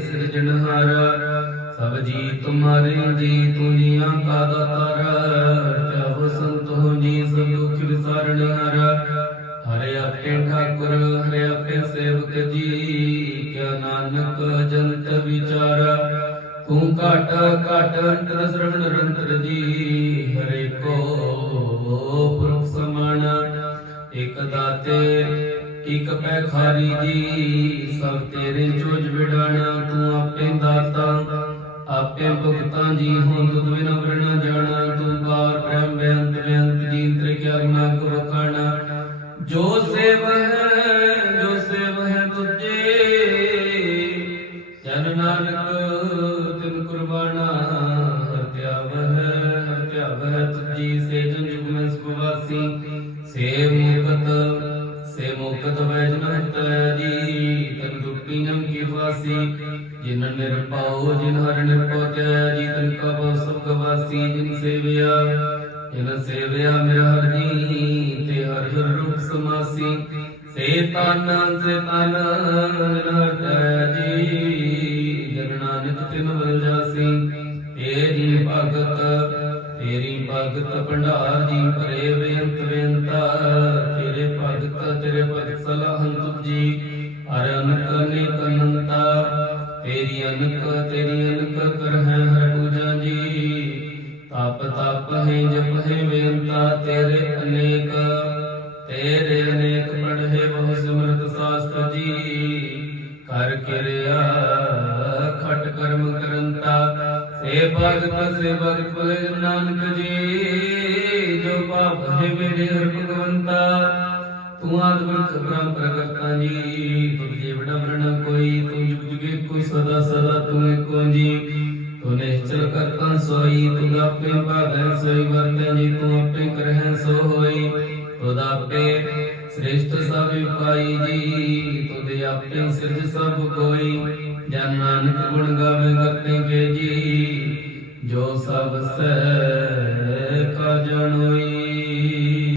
ਸਿਰਜਣਹਾਰ ਸਭ ਜੀ ਤੁਮਾਰੇ ਜੀ ਤੂੰ ਕਾ ਦਾਤਾਰ ਤਵ ਸੰਤੋ ਜੀ ਸਭ ਦੁਖ ਵਿਸਾਰਣ ਹਰੇ। ਆਪੇ ਠਾਕੁਰ, ਹਰੇ ਆਪੇ ਸੇਵਕ ਜੀ, ਕਿਆ ਨਾਨਕ ਜੰਤ ਵਿਚਾਰ। ਤੂੰ ਘਟ ਘਟ ਅੰਤਰ ਸਰਣ ਨਿਰੰਤਰ ਜੀ, ਹਰੇ ਕੋ ਪੁਰਖ ਸਮਾਨ। ਇਕ ਦਾਤੇ ਇਕ ਪੈ ਖਾਰੀ ਜੀ, ਸਭ ਤੇਰੇ ਚੋਜ ਵਿਡਾਣਾ ਤੂੰ ਆਪੇ ਦਾਤਾ, ਆਪੇ ਭਗਤਾਂ ਜੀ ਹੋਂ ਤੁਧ ਬਿਨ ਵਰਣਾ ਜਾਣਾ, ਤੂੰ ਬਾਰ ਬ੍ਰਹਮ ਬੇਅੰਤ ਬੇਅੰਤ ਜੀ ਤ੍ਰਿਕਿਆ ਗੁਨਾ ਕੋ ਵਖਾਣਾ। ਜੋ ਸੇਵ ਜੋ ਸੇਵ ਹੈ ਤੁਝੇ, ਜਨ ਨਾਨਕ ਜਿਨ ਨਿਰਪਾਉ ਜਿਨ ਹਰਿ ਨਿਰਪਉ ਜੀ ਤਨ ਕਾ ਸਭ ਗਵਾਸੀ ਜਿਨ ਸੇਵਿਆ ਜਿਨ ਸੇਵਿਆ ਮੇਰਾ ਹਰਿ ਜੀ ਤੇ ਹਰਿ ਹਰਿ ਰੂਪ ਸਮਾਸੀ ਸੇ ਤਨ ਸੇ ਤਨ ਹਰਤੈ ਜੀ ਜਨ ਨਾਨਕ ਤਿਨ ਬਲ ਜਾਸੀ ਤੇਰੀ ਭਗਤ ਤੇਰੀ ਭਗਤ ਭੰਡਾਰ ਜੀ ਭਰੇ ਬੇਅੰਤ ਬੇਅੰਤਾ ਤੇਰੀ ਅਨਕ ਤੇਰੀ ਅਨਕ ਕਰ ਹਰ ਪੂਜਾ ਜੀ। ਤਪ ਤਪ ਹੈ, ਜਪ ਹੈ, ਬੇਅੰਤਾ ਤੇਰੇ ਅਨੇਕ। ਤੇਰੇ ਅਨੇਕ ਪੜ੍ਹੇ ਬਹੁ ਸਿਮਰਤ ਸਾਸਤ ਜੀ। ਕਰ ਕਿਰਿਆ, ਖਟ ਕਰਮ ਕਰੰਤਾ। ਸੇ ਭਗਤ ਸੇ ਭਗਤ ਭਲੇ ਨਾਨਕ ਜੀ। ਜੋ ਪਾਪ ਹੈ, ਮੇਰੇ ਹਰ ਭਗਵੰਤਾ। ਤੂੰ ਆਦ ਬ੍ਰਹਮ ਬ੍ਰਹਮ ਪ੍ਰਗਟਾ ਜੀ। ਤੁਝ ਜੇ ਵਰਣਾ ਕੋਈ ਕੋਈ ਸਦਾ ਸਦਾ ਤੂੰ ਏਕੋ ਜੀ। ਤੂੰ ਨਿਸ਼ਚਲ ਕਰਤਾ ਸੋਈ, ਤੂੰ ਆਪੇ ਭਾਗੈ ਸੋਈ, ਵਰਤੈ ਜੀ, ਤੂੰ ਆਪੇ ਕਰਹਿ ਸੋ ਹੋਈ। ਤੁਧ ਆਪੇ ਸ੍ਰੇਸ਼ਟ ਸਭ ਉਪਾਈ ਜੀ ਤੁਧ ਆਪੇ ਸਿਰਜ ਸਭ ਕੋਈ। ਜਨ ਨਾਨਕ ਗੁਣ ਗਾਵੇ ਕਰਤੇ ਕੇ ਜੀ, ਜੋ ਸਭ ਸਹਿ ਕਾ ਜਣੋਈ